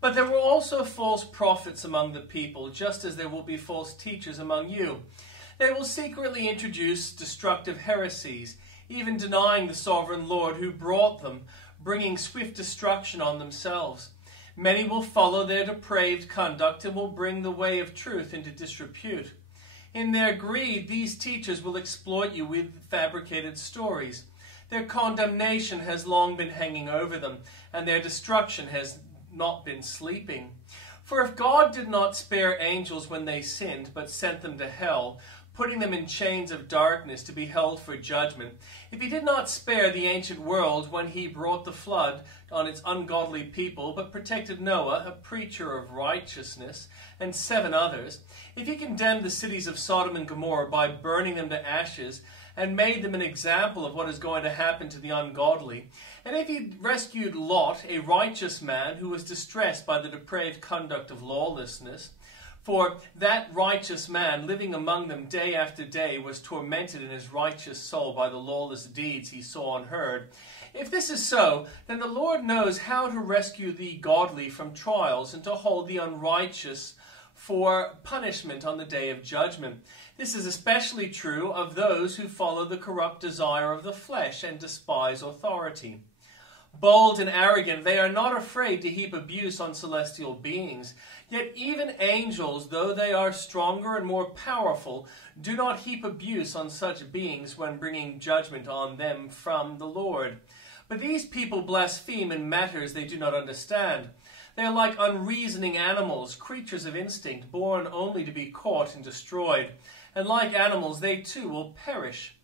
But there were also false prophets among the people, just as there will be false teachers among you. They will secretly introduce destructive heresies, even denying the sovereign Lord who brought them, bringing swift destruction on themselves. Many will follow their depraved conduct and will bring the way of truth into disrepute. In their greed, these teachers will exploit you with fabricated stories. Their condemnation has long been hanging over them, and their destruction has not been sleeping. For if God did not spare angels when they sinned, but sent them to hell, putting them in chains of darkness to be held for judgment, if he did not spare the ancient world when he brought the flood on its ungodly people, but protected Noah, a preacher of righteousness, and 7 others, if he condemned the cities of Sodom and Gomorrah by burning them to ashes, and made them an example of what is going to happen to the ungodly, and if he rescued Lot, a righteous man who was distressed by the depraved conduct of lawlessness, for that righteous man living among them day after day was tormented in his righteous soul by the lawless deeds he saw and heard. If this is so, then the Lord knows how to rescue the godly from trials and to hold the unrighteous for punishment on the day of judgment. This is especially true of those who follow the corrupt desire of the flesh and despise authority. Bold and arrogant, they are not afraid to heap abuse on celestial beings. Yet even angels, though they are stronger and more powerful, do not heap abuse on such beings when bringing judgment on them from the Lord. But these people blaspheme in matters they do not understand. They are like unreasoning animals, creatures of instinct, born only to be caught and destroyed. And like animals, they too will perish.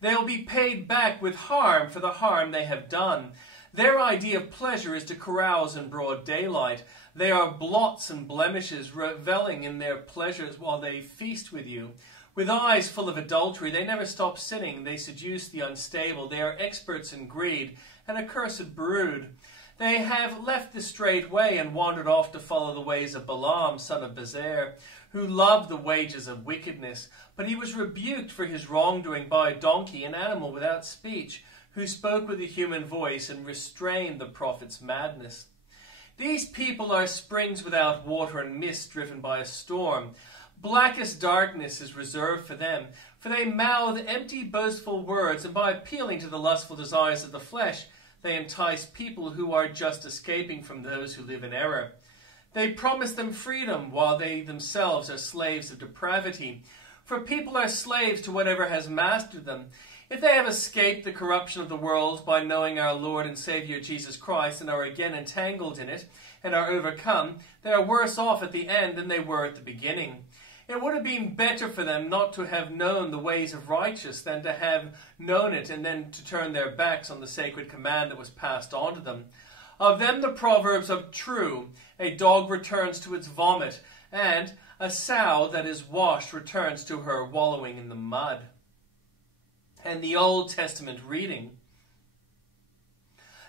They will be paid back with harm for the harm they have done. Their idea of pleasure is to carouse in broad daylight. They are blots and blemishes, reveling in their pleasures while they feast with you. With eyes full of adultery, they never stop sinning. They seduce the unstable. They are experts in greed, an accursed brood. They have left the straight way and wandered off to follow the ways of Balaam, son of Bezer, who loved the wages of wickedness. But he was rebuked for his wrongdoing by a donkey, an animal without speech, who spoke with a human voice and restrained the prophet's madness. These people are springs without water and mist driven by a storm. Blackest darkness is reserved for them, for they mouth empty, boastful words, and by appealing to the lustful desires of the flesh, they entice people who are just escaping from those who live in error. They promise them freedom while they themselves are slaves of depravity. For people are slaves to whatever has mastered them. If they have escaped the corruption of the world by knowing our Lord and Savior Jesus Christ and are again entangled in it and are overcome, they are worse off at the end than they were at the beginning. It would have been better for them not to have known the ways of righteousness than to have known it and then to turn their backs on the sacred command that was passed on to them. Of them the proverbs are true: a dog returns to its vomit, and a sow that is washed returns to her wallowing in the mud. And the Old Testament reading.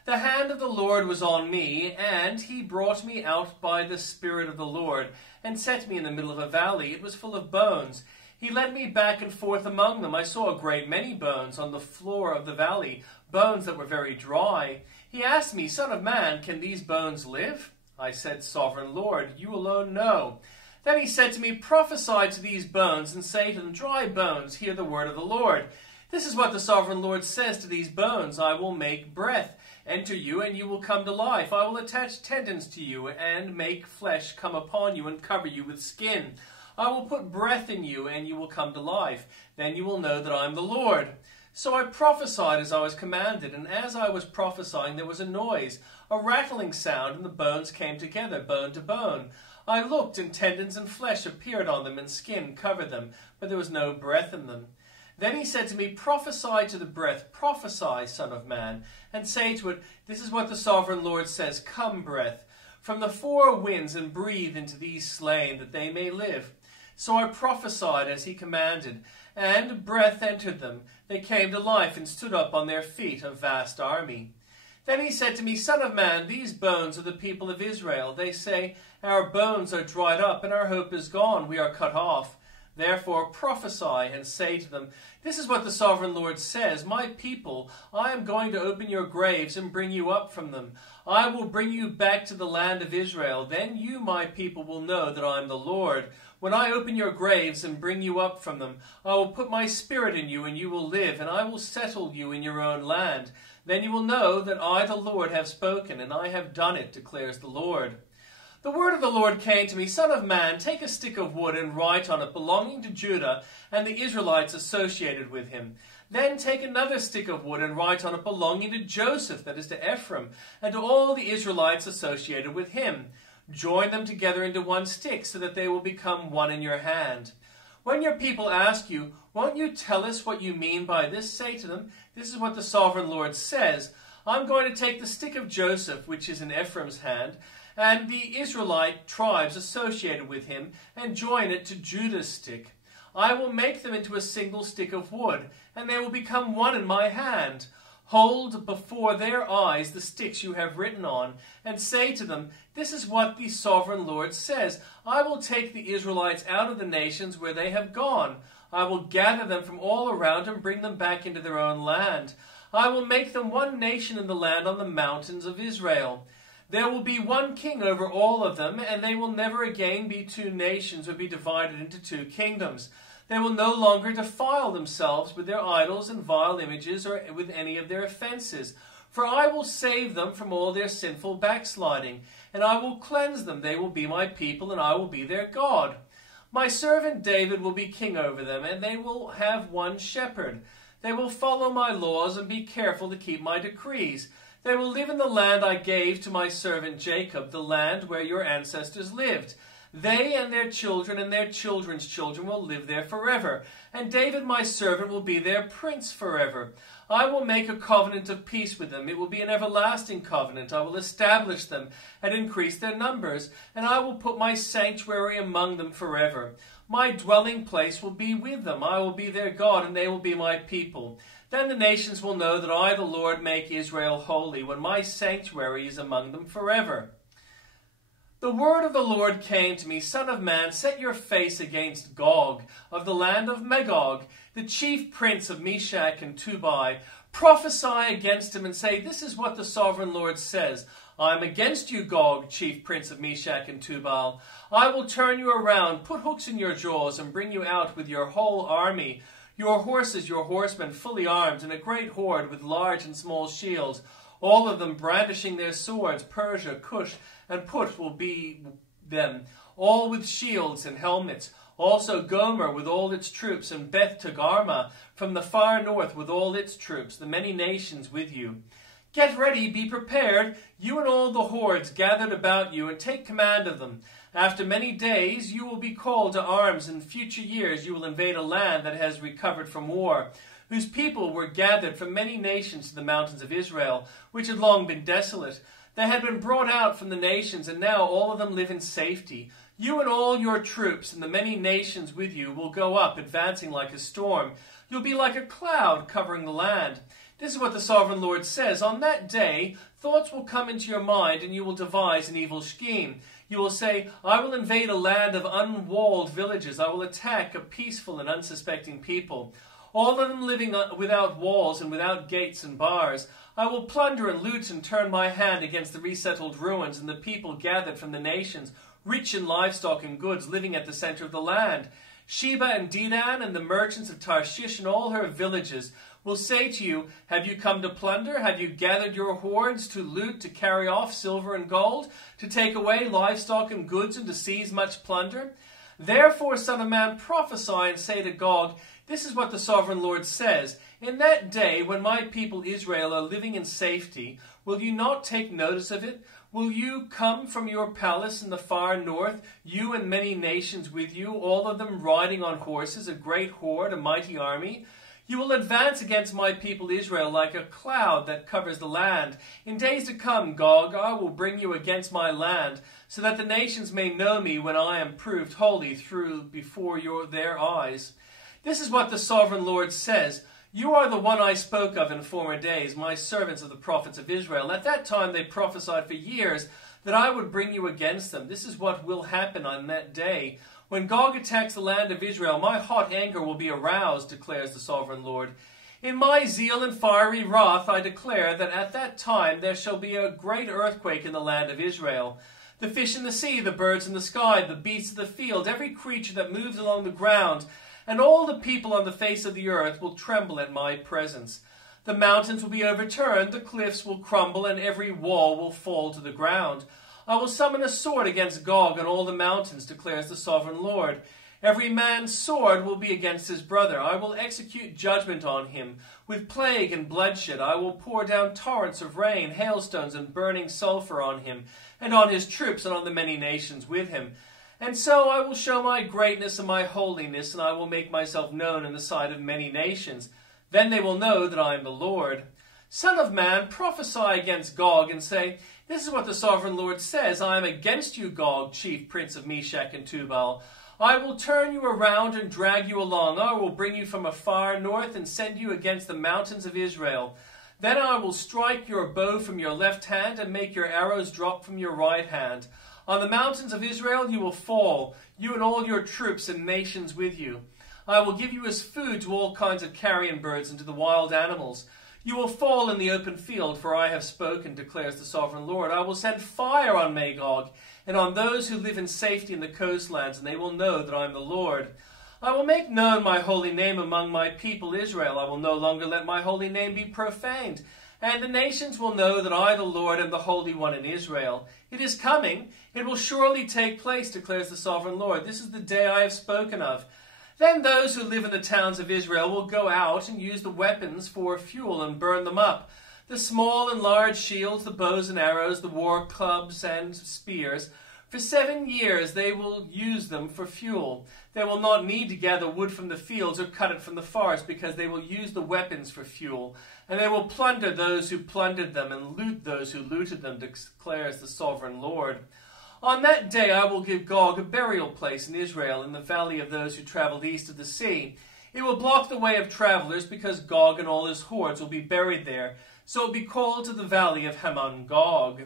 The hand of the Lord was on me, and he brought me out by the Spirit of the Lord, and set me in the middle of a valley. It was full of bones. He led me back and forth among them. I saw a great many bones on the floor of the valley, bones that were very dry. He asked me, Son of man, can these bones live? I said, Sovereign Lord, you alone know. Then he said to me, Prophesy to these bones, and say to them, Dry bones, hear the word of the Lord. This is what the Sovereign Lord says to these bones: I will make breath enter you, and you will come to life. I will attach tendons to you, and make flesh come upon you, and cover you with skin. I will put breath in you, and you will come to life. Then you will know that I am the Lord. So I prophesied as I was commanded, and as I was prophesying there was a noise, a rattling sound, and the bones came together, bone to bone. I looked, and tendons and flesh appeared on them, and skin covered them, but there was no breath in them. Then he said to me, Prophesy to the breath, prophesy, Son of man, and say to it, This is what the Sovereign Lord says, Come, breath, from the four winds, and breathe into these slain, that they may live. So I prophesied as he commanded, and breath entered them. They came to life and stood up on their feet, a vast army. Then he said to me, Son of man, these bones are the people of Israel. They say, Our bones are dried up, and our hope is gone. We are cut off. Therefore prophesy and say to them, this is what the sovereign Lord says, my people, I am going to open your graves and bring you up from them. I will bring you back to the land of Israel. Then you, my people, will know that I am the Lord. When I open your graves and bring you up from them, I will put my spirit in you, and you will live, and I will settle you in your own land. Then you will know that I, the Lord, have spoken, and I have done it, declares the Lord. The word of the Lord came to me, Son of man, take a stick of wood and write on it, belonging to Judah and the Israelites associated with him. Then take another stick of wood and write on it, belonging to Joseph, that is to Ephraim, and to all the Israelites associated with him. Join them together into one stick, so that they will become one in your hand. When your people ask you, won't you tell us what you mean by this? Say to them, this is what the sovereign Lord says. I'm going to take the stick of Joseph, which is in Ephraim's hand, and the Israelite tribes associated with him, and join it to Judah's stick. I will make them into a single stick of wood, and they will become one in my hand. Hold before their eyes the sticks you have written on, and say to them, this is what the sovereign Lord says. I will take the Israelites out of the nations where they have gone. I will gather them from all around and bring them back into their own land. I will make them one nation in the land on the mountains of Israel. There will be one king over all of them, and they will never again be two nations or be divided into two kingdoms. They will no longer defile themselves with their idols and vile images or with any of their offenses. For I will save them from all their sinful backsliding, and I will cleanse them. They will be my people, and I will be their God. My servant David will be king over them, and they will have one shepherd. They will follow my laws and be careful to keep my decrees. They will live in the land I gave to my servant Jacob, the land where your ancestors lived. They and their children's children will live there forever, and David my servant will be their prince forever. I will make a covenant of peace with them. It will be an everlasting covenant. I will establish them and increase their numbers, and I will put my sanctuary among them forever. My dwelling place will be with them. I will be their God, and they will be my people. Then the nations will know that I, the Lord, make Israel holy, when my sanctuary is among them forever. The word of the Lord came to me, Son of man, set your face against Gog, of the land of Magog, the chief prince of Meshach and Tubal. Prophesy against him and say, this is what the sovereign Lord says. I am against you, Gog, chief prince of Meshach and Tubal. I will turn you around, put hooks in your jaws, and bring you out with your whole army, your horses, your horsemen, fully armed, and a great horde with large and small shields, all of them brandishing their swords. Persia, Cush, and Put will be them, all with shields and helmets. Also Gomer with all its troops, and Beth Togarmah from the far north with all its troops, the many nations with you. Get ready, be prepared, you and all the hordes gathered about you, and take command of them. After many days you will be called to arms. In future years you will invade a land that has recovered from war, whose people were gathered from many nations to the mountains of Israel, which had long been desolate. They had been brought out from the nations, and now all of them live in safety. You and all your troops and the many nations with you will go up, advancing like a storm. You'll be like a cloud covering the land. This is what the sovereign Lord says. On that day, thoughts will come into your mind, and you will devise an evil scheme. You will say, I will invade a land of unwalled villages. I will attack a peaceful and unsuspecting people, all of them living without walls and without gates and bars. I will plunder and loot and turn my hand against the resettled ruins and the people gathered from the nations, rich in livestock and goods, living at the center of the land. Sheba and Dedan and the merchants of Tarshish and all her villages will say to you, have you come to plunder? Have you gathered your hordes to loot, to carry off silver and gold, to take away livestock and goods, and to seize much plunder? Therefore, Son of man, prophesy and say to Gog, this is what the sovereign Lord says. In that day, when my people Israel are living in safety, will you not take notice of it? Will you come from your palace in the far north, you and many nations with you, all of them riding on horses, a great horde, a mighty army? You will advance against my people Israel like a cloud that covers the land. In days to come, Gog, I will bring you against my land, so that the nations may know me when I am proved holy before their eyes. This is what the sovereign Lord says. You are the one I spoke of in former days, my servants of the prophets of Israel. At that time they prophesied for years that I would bring you against them. This is what will happen on that day, When Gog attacks the land of Israel, my hot anger will be aroused, declares the sovereign Lord. In my zeal and fiery wrath I declare that at that time there shall be a great earthquake in the land of Israel. The fish in the sea, the birds in the sky, the beasts of the field, every creature that moves along the ground, and all the people on the face of the earth will tremble at my presence. The mountains will be overturned, the cliffs will crumble, and every wall will fall to the ground. I will summon a sword against Gog on all the mountains, declares the sovereign Lord. Every man's sword will be against his brother. I will execute judgment on him. With plague and bloodshed I will pour down torrents of rain, hailstones, and burning sulfur on him, and on his troops, and on the many nations with him. And so I will show my greatness and my holiness, and I will make myself known in the sight of many nations. Then they will know that I am the Lord. Son of man, prophesy against Gog, and say, This is what the sovereign Lord says, I am against you, Gog, chief prince of Meshech and Tubal. I will turn you around and drag you along. I will bring you from a far north and send you against the mountains of Israel. Then I will strike your bow from your left hand and make your arrows drop from your right hand. On the mountains of Israel you will fall, you and all your troops and nations with you. I will give you as food to all kinds of carrion birds and to the wild animals. You will fall in the open field, for I have spoken, declares the sovereign Lord. I will send fire on Magog and on those who live in safety in the coastlands, and they will know that I am the Lord. I will make known my holy name among my people Israel. I will no longer let my holy name be profaned. And the nations will know that I, the Lord, am the Holy One in Israel. It is coming. It will surely take place, declares the sovereign Lord. This is the day I have spoken of. Then those who live in the towns of Israel will go out and use the weapons for fuel and burn them up. The small and large shields, the bows and arrows, the war clubs and spears. For 7 years they will use them for fuel. They will not need to gather wood from the fields or cut it from the forest, because they will use the weapons for fuel. And they will plunder those who plundered them and loot those who looted them, declares the sovereign Lord. On that day I will give Gog a burial place in Israel, in the valley of those who traveled east of the sea. It will block the way of travelers, because Gog and all his hordes will be buried there. So it will be called to the valley of Hamon Gog.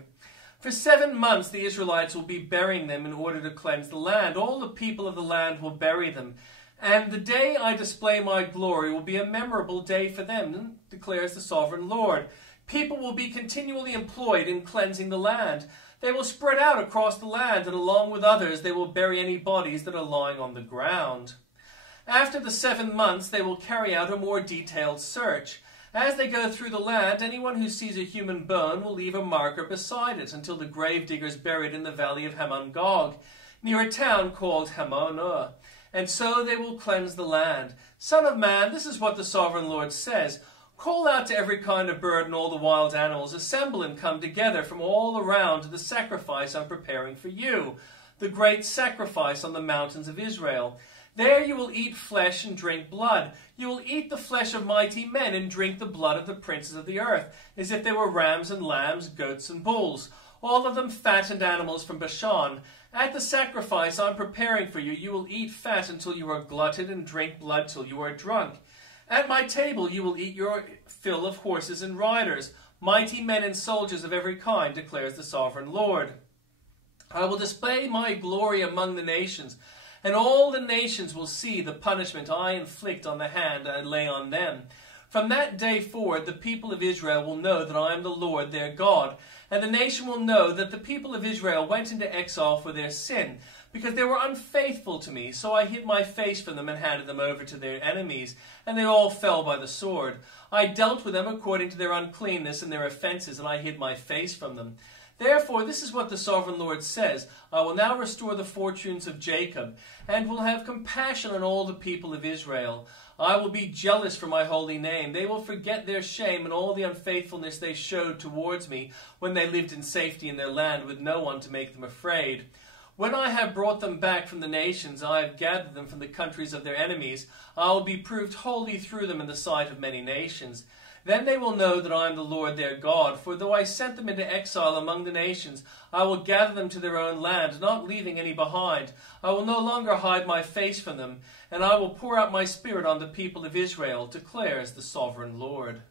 For 7 months the Israelites will be burying them in order to cleanse the land. All the people of the land will bury them. And the day I display my glory will be a memorable day for them, declares the sovereign Lord. People will be continually employed in cleansing the land. They will spread out across the land, and along with others they will bury any bodies that are lying on the ground. After the 7 months they will carry out a more detailed search. As they go through the land, anyone who sees a human bone will leave a marker beside it until the grave diggers buried in the valley of Hamon Gog, near a town called Hamon. And so they will cleanse the land. Son of man, this is what the sovereign Lord says. Call out to every kind of bird and all the wild animals. Assemble and come together from all around to the sacrifice I'm preparing for you, the great sacrifice on the mountains of Israel. There you will eat flesh and drink blood. You will eat the flesh of mighty men and drink the blood of the princes of the earth, as if they were rams and lambs, goats and bulls, all of them fattened animals from Bashan. At the sacrifice I'm preparing for you, you will eat fat until you are glutted and drink blood till you are drunk. At my table you will eat your fill of horses and riders, mighty men and soldiers of every kind, declares the sovereign Lord. I will display my glory among the nations, and all the nations will see the punishment I inflict on the hand I lay on them. From that day forward the people of Israel will know that I am the Lord their God, and the nation will know that the people of Israel went into exile for their sin, because they were unfaithful to me. So I hid my face from them and handed them over to their enemies, and they all fell by the sword. I dealt with them according to their uncleanness and their offenses, and I hid my face from them. Therefore, this is what the sovereign Lord says. I will now restore the fortunes of Jacob, and will have compassion on all the people of Israel. I will be jealous for my holy name. They will forget their shame and all the unfaithfulness they showed towards me when they lived in safety in their land with no one to make them afraid. When I have brought them back from the nations, I have gathered them from the countries of their enemies, I will be proved holy through them in the sight of many nations. Then they will know that I am the Lord their God, for though I sent them into exile among the nations, I will gather them to their own land, not leaving any behind. I will no longer hide my face from them, and I will pour out my spirit on the people of Israel, declares the sovereign Lord.